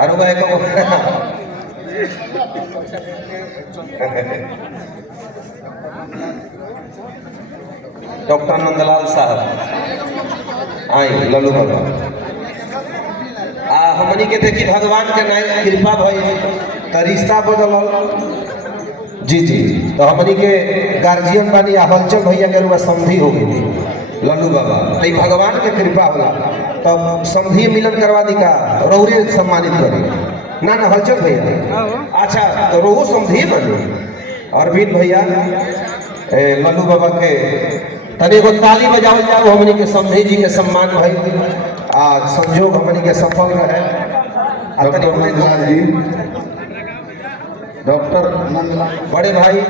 अरु भाई को डॉक्टर नंदलाल साहब आई लल्लू बाबा हमनी के देखी भगवान के नाय कृपा भई त रिश्ता बदल जी जी तो हमनी के गार्जियन बानी हलचल भैया के रुआ समधी हो गई लल्लू बाबा तो भगवान के कृपा होला तब समधी मिलन करवा दी का रौरे सम्मानित करी ना ना हलचल भैया अच्छा तो रोहू समधी बनी अरविंद भैया लल्लू बाबा के तनी एगो ताली बजावल जाओ हमनी के समधी जी के सम्मान भाई आज संजोग हमनी के सफल रहे डॉक्टर बड़े भाई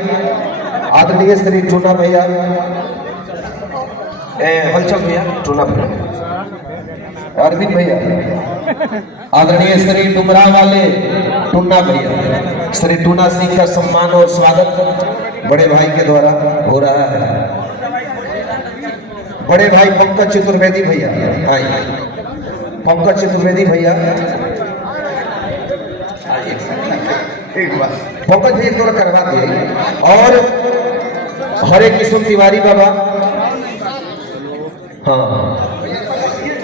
आदरणीय श्री टूना भैया हलचल भैया टूना भैया अरविंद भैया आदरणीय श्री डुमरा वाले टूना भैया श्री टूना सिंह का सम्मान और स्वागत बड़े भाई के द्वारा हो रहा है। बड़े भाई पंकज चतुर्वेदी भैया आई पंकज चतुर्वेदी भैया पंकज भैया थोड़ा करवा दिए और हरे किशन तिवारी बाबा हाँ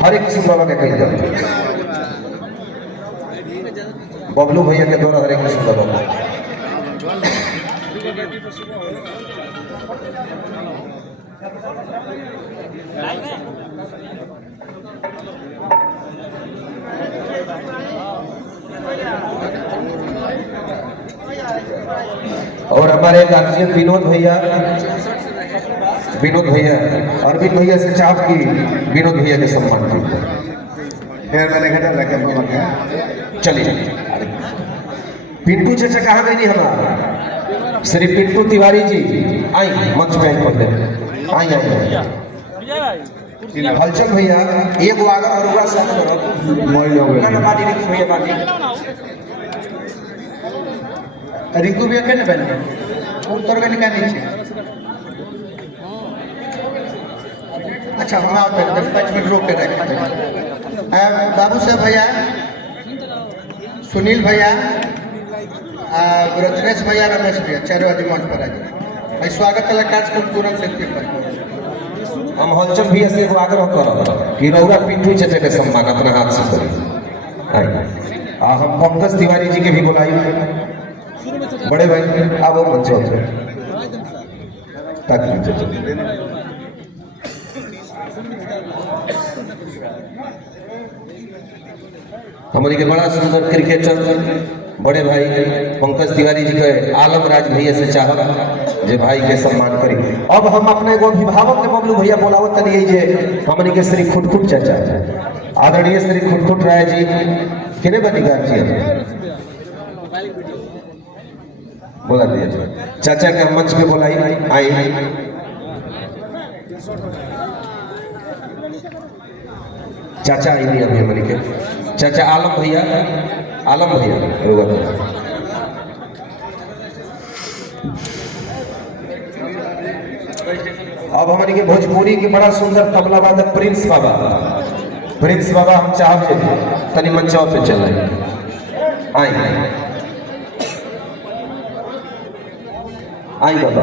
हरे किशन बाबा के कही जाते बबलू भैया के द्वारा हरे किशन बाबा और हमारे गार्जियन विनोद भैया अरविंद भैया से चाप की विनोद भैया के सम्मान की फिर मैंने घटा लगा चलिए पिंटू चाचा कहाँ गई नहीं हमारा श्री पिंटू तिवारी जी आई मंच पे आई हलचल भैया एक वागा और हुआ सब करो ना बाजी रिंकू भैया बाजी रिंकू भैया कहने बने उत्तर का निकाल नीचे अच्छा हम आओ 5 मिनट रोक के रखते हैं बाबू साहब भैया सुनील भैया रत्नेश भैया रमेश भैया चारों आदमी मंच पर आ जाए स्वागत कार्यक्रम तुरंत से हम हलचल भैया से आग्रह करो कि रौरा पिंटू चाचा के सम्मान अपना हाथ से करें हम पंकज तिवारी जी के भी बुलाई बड़े भाई अब मंच हमारे के बड़ा सुंदर क्रिकेटर बड़े भाई पंकज तिवारी जी के आलम राज भैया से चाहत जे भाई के सम्मान करी। अब हम अपने एगो अभिभावक के बबलू भैया बोलावत तलिए जे हमनी के श्री खुटखुट चाचा आदरणीय श्री खुटखुट राय जी किने बनी गार्जियन बोला दिया चाचा के मंच पे बोलाई आई चाचा आई नहीं अभी हमनी के चाचा आलम भैया अब हमारी के भोजपुरी के बड़ा सुंदर तबला वादक प्रिंस बाबा हम चाहते तनी मंचाओ पे चल रहे आई बाबा